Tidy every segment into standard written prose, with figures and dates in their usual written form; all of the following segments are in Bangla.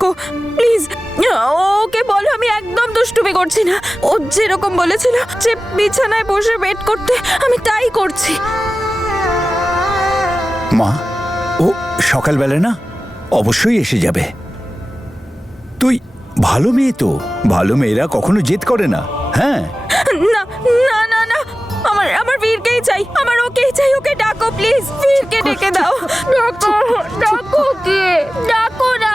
ডাকো প্লিজ। ওকে বলো আমি একদম দুষ্টুমি করছি না। ও যেরকম বলেছিল যে বিছানায় বসে ওয়েট করতে, আমি তাই করছি। মা, ও সকালবেলা না অবশ্যই এসে যাবে। তুই ভালো মেয়ে তো, ভালো মেয়েরা কখনো জেদ করে না। হ্যাঁ না না না না, আমার বীরকেই চাই, আমার ওকেই চাই। ওকে ডাকো প্লিজ, বীরকে ডেকে দাও। ডাকো ডাকো, কে ডাকো না।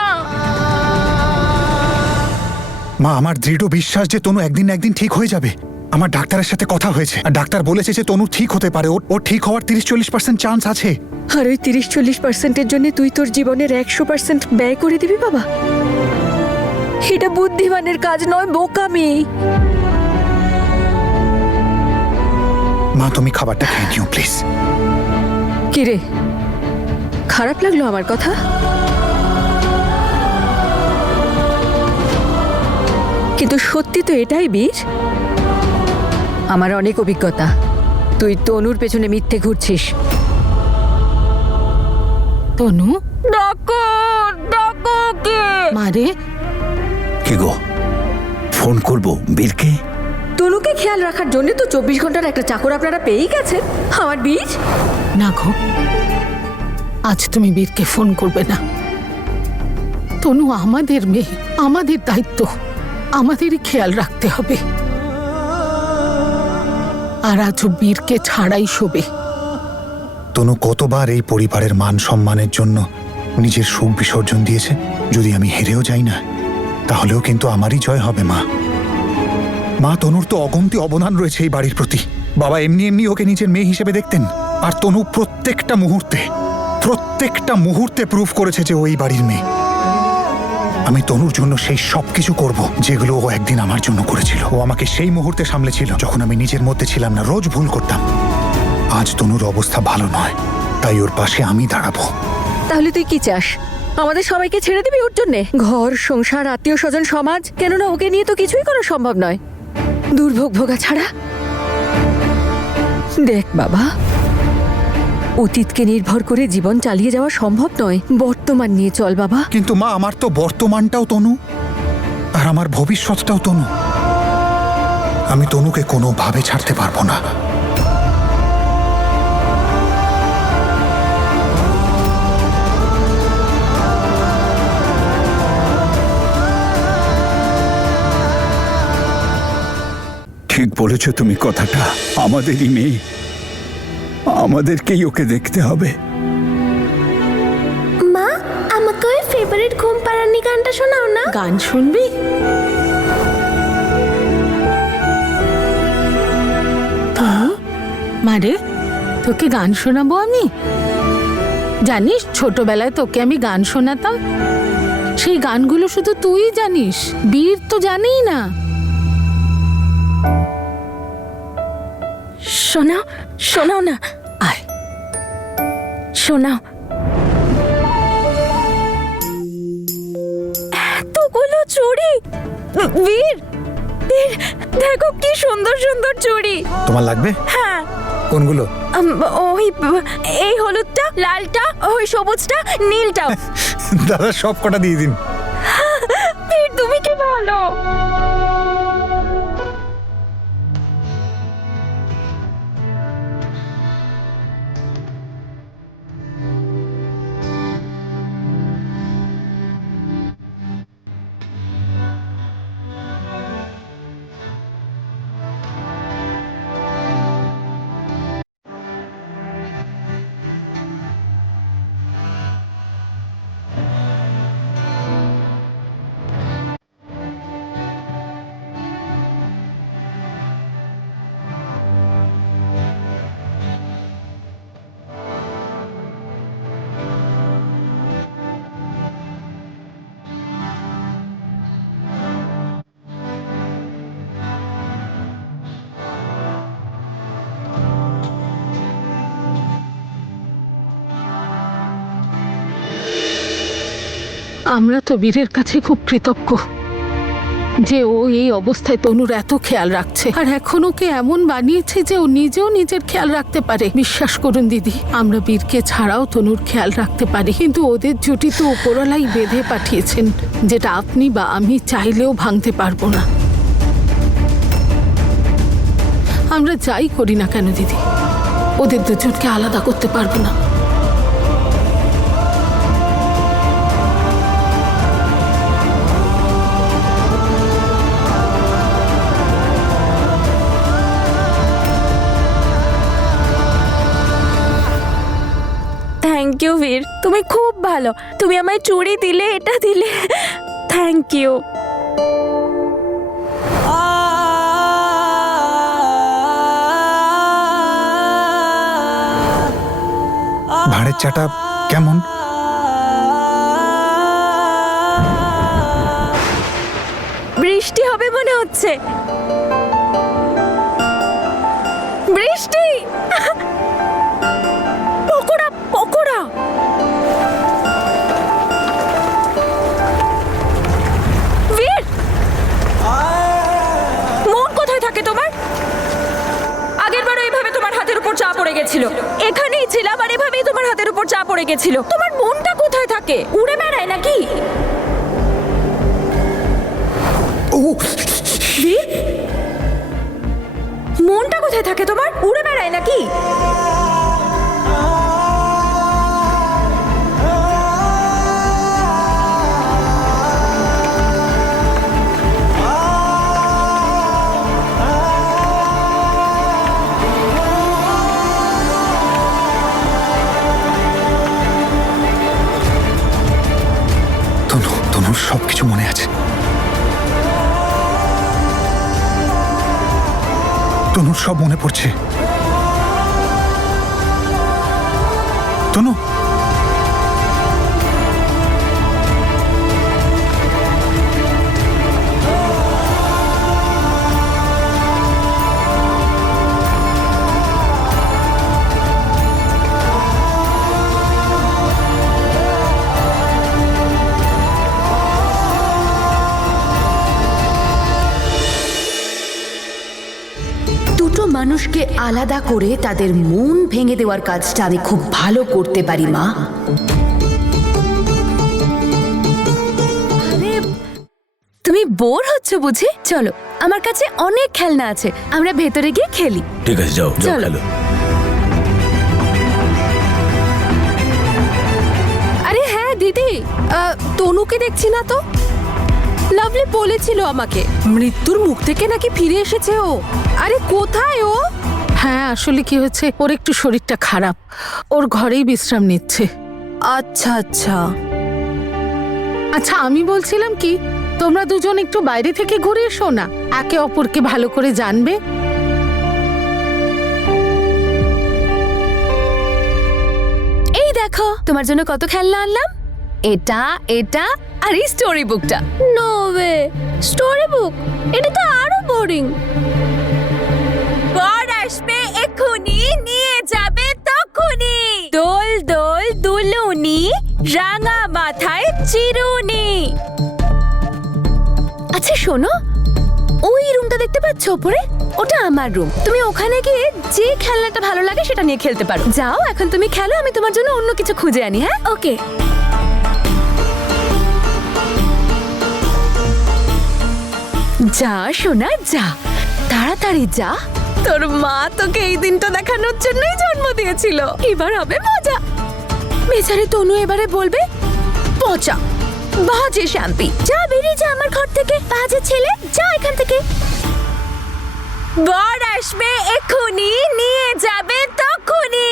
মা, আমার দৃঢ় বিশ্বাস যে তনু একদিন না একদিন ঠিক হয়ে যাবে। আমার ডাক্তারের সাথে কথা হয়েছে, আর ডাক্তার বলেছে যে তনু ঠিক হতে পারে। ওর ঠিক হওয়ার 30-40% চান্স আছে। আর ওই 30-40%-এর জন্য তুই তোর জীবনের 100% ব্যয় করে দিবি বাবা? এটা বুদ্ধিমানের কাজ নয়, বোকামি। মা, তুমি খাবারটা খেয়ে নিও প্লিজ। কিরে, খারাপ লাগলো আমার কথা? কিন্তু সত্যি তো এটাই বীর, আমার অনেক অভিজ্ঞতা। তুই তনুর পেছনে মিথ্যে ঘুরছিস। তনু, ডাকো ডাকো, কে? মারে, কি গো, ফোন করবো বীরকে? তনুকে খেয়াল রাখার জন্য তো 24 ঘন্টার একটা চাকর আপনারা পেয়েই গেছেন। আমার বীর, না গো, আজ তুমি বীরকে ফোন করবে না। তনু আমাদের মেয়ে, আমাদের দায়িত্ব, আমাদেরই খেয়াল রাখতে হবে। আর আজ বীরকে ছাড়াই শোবে। তনু কতবার এই পরিবারের মান সম্মানের জন্য নিজের সুখ বিসর্জন দিয়েছে। যদি আমি হেরেও যাই না, তাহলেও কিন্তু আমারই জয় হবে। মা, তনুর তো অগন্তি অবদান রয়েছে এই বাড়ির প্রতি। বাবা এমনি এমনি ওকে নিজের মেয়ে হিসেবে দেখতেন, আর তনু প্রত্যেকটা মুহূর্তে প্রুফ করেছে যে ওই বাড়ির মেয়ে। আমি তনুর জন্য সেই সবকিছু করব যেগুলো ও একদিন আমার জন্য করেছিল। ও আমাকে সেই মুহূর্তে সামলেছিল যখন আমি নিজের মধ্যে ছিলাম না, রোজ ভুল করতাম। আজ তনুর অবস্থা ভালো নয়, তাই ওর পাশে আমি দাঁড়াবো। তাহলে তুই কি চাস? আমাদের সবাইকে ছেড়ে দিবি ওর জন্যে? ঘর সংসার, আত্মীয় স্বজন, সমাজ, কেননা ওকে নিয়ে তো কিছুই করা সম্ভব নয়, দুর্ভোগ ভোগা ছাড়া। দেখ বাবা, অতীতকে নির্ভর করে জীবন চালিয়ে যাওয়া সম্ভব নয়। বর্তমান নিয়ে চল বাবা। কিন্তু মা, আমার তো বর্তমানটাও তনু, আর আমার ভবিষ্যৎটাও তনু। আমি তনুকে কোনোভাবে ছাড়তে পারবো না। ঠিক বলেছ তুমি কথাটা। আমাদেরই মেয়ে, আমাদেরকেই ওকে দেখতে হবে। মা, আমাকে ওই ফেভারিট ঘুম পাড়ানি গানটা শোনাও না। গান শুনবি? তনু, মারে, তোকে গান শোনাবো আমি। জানিস, ছোটবেলায় তোকে আমি গান শোনাতাম। সেই গানগুলো শুধু তুই জানিস, বীর তো জানেই না। শোনাও, শোনাও না। আয়, শোনাও। এতগুলো চুড়ি! বীর, বীর, দেখো কি সুন্দর সুন্দর চুড়ি। তোমার লাগবে? হ্যাঁ। কোনগুলো? ওই এই হলুদটা, লালটা, ওই সবুজটা, নীলটা। দাদা সব কটা দিয়ে দিন। বীর, তুমি কি ভালো। আমরা তো বীরের কাছে খুব কৃতজ্ঞ। যে ও এই অবস্থায় তনুর এত খেয়াল রাখছে, আর এখন ওকে এমন বানিয়েছে যে ও নিজেও নিজের খেয়াল রাখতে পারে। বিশ্বাস করুন দিদি, আমরা বীরকে ছাড়াও তনুর খেয়াল রাখতে পারি, কিন্তু ওদের জুটি তো ওপরওয়ালাই বেঁধে পাঠিয়েছেন, যেটা আপনি বা আমি চাইলেও ভাঙতে পারবো না। আমরা যাই করি না কেন দিদি, ওদের দুজনকে আলাদা করতে পারবো না। থ্যাংক ইউ বীর, তুমি খুব ভালো। তুমি আমায় চুড়ি দিলে, এটা দিলে, থ্যাংক ইউ। ভাঁড়ের চাটা কেমন? বৃষ্টি হবে মনে হচ্ছে। বৃষ্টি, পকোড়া পকোড়া। বীর, মন কোথায় থাকে তোমার? আগেরবারও এইভাবে তোমার হাতের উপর চা পড়ে গেছিল। এখানেই ছিলাম আর এভাবেই তোমার হাতের উপর চা পড়ে গেছিল। তোমার মনটা কোথায় থাকে? উড়ে বেড়ায় নাকি? ও বীর, মনটা কোথায় থাকে তোমার? উড়ে বেড়ায় নাকি? তনুর সবকিছু মনে আছে। তনুর সব মনে পড়ছে। তনু, দুটো মানুষকে আলাদা করে তাদের মন ভেঙে দেওয়ার কাজটা আমি খুব ভালো করতে পারি মা। তুমি বোর হচ্ছ বুঝি? চলো, আমার কাছে অনেক খেলনা আছে, আমরা ভেতরে গিয়ে খেলি। ঠিক আছে, যাও যাও চলো। খেলো। আরে হ্যাঁ দিদি, তনুকে দেখছি না তো। লাভলি বলেছিল আমাকে মৃত্যুর মুখ থেকে নাকি ফিরে এসেছে ও। আরে কোথায় ও? হ্যাঁ, আসলে কি হয়েছে, ওর একটু শরীরটা খারাপ, ওর ঘরেই বিশ্রাম নিচ্ছে। আচ্ছা আচ্ছা। আচ্ছা, আমি বলছিলাম কি, তোমরা দুজন একটু বাইরে থেকে ঘুরে এসো না, একে অপরকে ভালো করে জানবে। এই দেখো, তোমার জন্য কত খেলনা আনলাম। এটা এটা আর এই স্টোরি বুকটা। No way, story book? এটা তো আরো বোরিং। বর আসবে এক্ষুনি, নিয়ে যাবে তখুনি। দোল দোল দুলুনি, রাঙা মাথায় চিরুনি। আচ্ছা শোনো, ওই রুমটা দেখতে পাচ্ছ উপরে? ওটা আমার রুম। তুমি ওখানে গিয়ে যে খেলনাটা ভালো লাগে সেটা নিয়ে খেলতে পারো। যাও, এখন তুমি খেলো, আমি তোমার জন্য অন্য কিছু খুঁজে আনি। হ্যাঁ, ওকে। যা সোনা যা, তাড়াতাড়ি যা। তোর মা তোকে এই দিনটা দেখানোর জন্যই জন্ম দিয়েছিল। এবার হবে মজা। বেচারে তনু এবারে বলবে পচা বাজে শ্যাম্পি। যা, বেরিয়ে যা আমার ঘর থেকে, বাজে ছেলে, যা এখান থেকে। বর আসবে এক্ষুনি, নিয়ে যাবে তখুনি।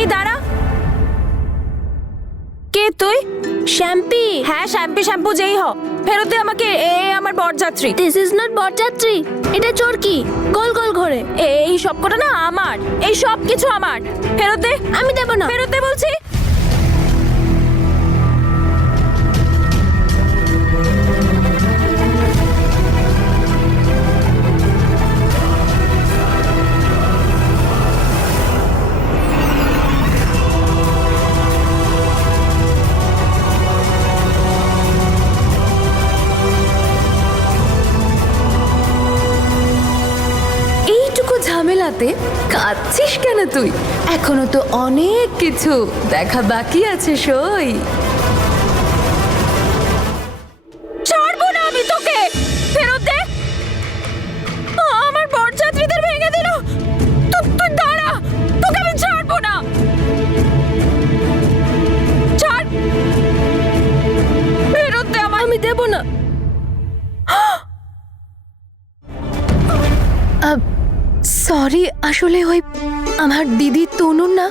এই দাঁড়া, কে তুই? শ্যাম্পি? হ্যাঁ, শ্যাম্পি শ্যাম্পু যেই হ, ফেরত দে আমাকে। এ আমার বরযাত্রী। দিস ইজ নট বরযাত্রী, এটা চরকি, গোল গোল ঘোরে। এই সব কটা না আমার, এই সব কিছু আমার। ফেরত দে। আমি দেব না। ফেরত দে বলছি। মেলাতে কাঁদছিস কেন তুই? এখনো তো অনেক কিছু দেখা বাকি আছে সই। ছাড়বো না আমি তোকে, ফেরত দে। আমার বরযাত্রীদের ভেঙে দিল। তুই দাঁড়া, তোকে আমি ছাড়বো না। ছাড়, ফেরত দে আমার। আমি দেব না। সরি, আসলে ওই আমার দিদি তনুর না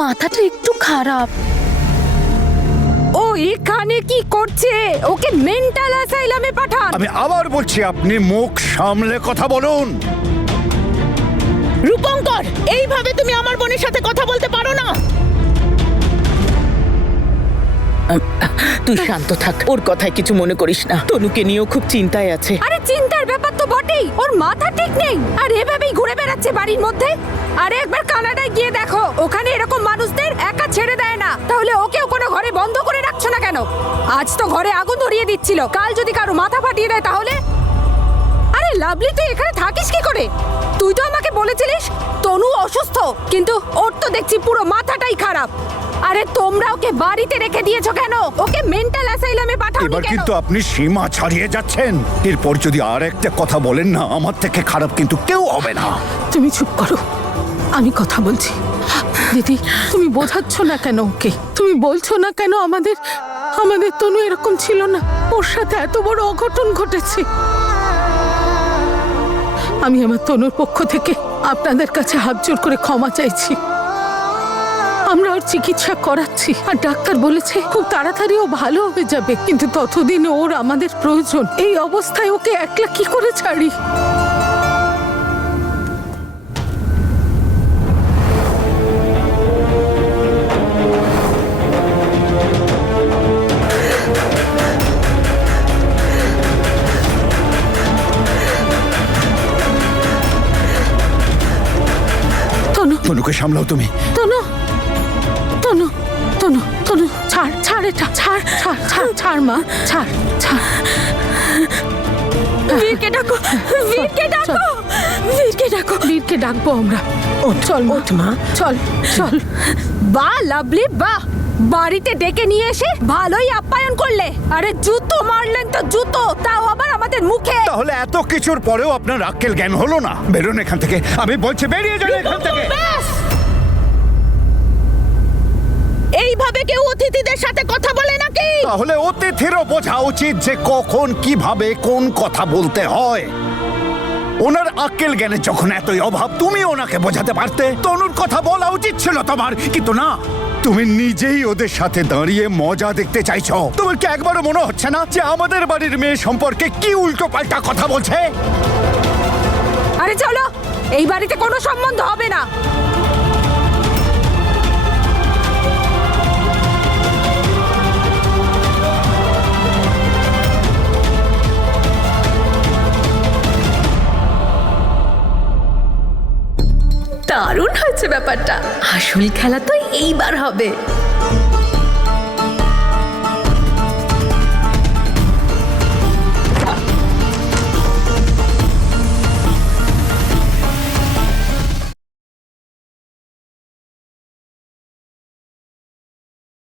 মাথাটা একটু খারাপ। ও এখানে কি করছে? ওকে মেন্টাল অ্যাসাইলামে পাঠান। আমি আবার বলছি, আপনি মুখ সামলে কথা বলুন। রূপঙ্কর, এইভাবে তুমি আমার বোনের সাথে কথা বলতে পারো না। তুই শান্ত থাক, ওর কথায় কিছু মনে করিস না। তনুকে নিয়েও খুব চিন্তায় আছে। আরে চিন্তার ব্যাপার তো বটেই, ওর মাথা ঠিক নেই আর এভাবেই ঘুরে বেড়াচ্ছে বাড়ির মধ্যে। আরে একবার কানাডায় গিয়ে দেখো, ওখানে এরকম মানুষদের একা ছেড়ে দেয় না। তাহলে ওকেও কোনো ঘরে বন্ধ করে রাখছো না কেন? আজ তো ঘরে আগুন ধরিয়ে দিচ্ছিল, কাল যদি কারো মাথা ফাটিয়ে দেয় তাহলে? আরে লাভলি, তুই এখানে থাকিস কি করে? তুই তো আমাকে বলেছিলিস তনু অসুস্থ, কিন্তু ওর তো দেখছি পুরো মাথাটাই খারাপ। আরে তোমরা ওকে বাড়িতে রেখে দিয়েছো কেন? ওকে মেন্টাল অ্যাসাইলামে পাঠাওনি এবার কেন? কিন্তু আপনি সীমা ছাড়িয়ে যাচ্ছেন। এরপর যদি আর একটা কথা বলেন না, আমার থেকে খারাপ কিন্তু কেউ হবে না। তুমি চুপ করো, আমি কথা বলছি। দিদি, তুমি বোঝাচ্ছ না কেন ওকে? তুমি বলছো না কেন আমাদের তনু এরকম ছিল না, ওর সাথে এত বড় অঘটন ঘটেছে। আমি আমার তনুর পক্ষ থেকে আপনাদের কাছে হাত জোর করে ক্ষমা চাইছি। আমরা ওর চিকিৎসা করাচ্ছি আর ডাক্তার বলেছে খুব তাড়াতাড়ি ও ভালো হয়ে যাবে, কিন্তু ততদিন ওর আমাদের প্রয়োজন। এই অবস্থায় ওকে একলা কি করে ছাড়ি? তনু, তনুকে সামলাও তুমি। তনু, তনু, তনু, তনু, ছাড় এটা, ছাড় মা, ছাড়। বীরকে ডাকো, বীরকে ডাকো, বীরকে ডাকো। বীরকে ডাকবো আমরা। চল মা, চল। বাহ লাভলি, বাহ, বাড়িতে ডেকে নিয়ে এসে ভালোই আপ্যায়ন করলে। আরে জুতো মারলেন তো জুতো, তাও আবার আমাদের মুখে। তাহলে এত কিছুর পরেও আপনার আক্কেল জ্ঞান হলো না? বেরোন এখান থেকে, আমি বলছি বেরিয়ে যান এখান থেকে। এইভাবে কেউ অতিথিদের সাথে কথা বলে নাকি? তাহলে অতিথিরও বোঝা উচিত যে কখন কিভাবে কোন কথা বলতে হয়। ওনার আক্কেল জ্ঞানের যখন এতই অভাব, তুমি ওনাকে বোঝাতে পারতে। তনুর কথা বলা উচিত ছিল তোমার, কিন্তু না, তুমি নিজেই ওদের সাথে দাঁড়িয়ে মজা দেখতে চাইছো। তোমার কি একবারও মনে হচ্ছে না যে আমাদের বাড়ির মেয়ে সম্পর্কে কি উল্টো পাল্টা কথা বলছে? আরে চলো, এই বাড়িতে কোনো সম্বন্ধ হবে না। দারুণ হয়েছে ব্যাপারটা। আসল খেলা তো এইবার হবে।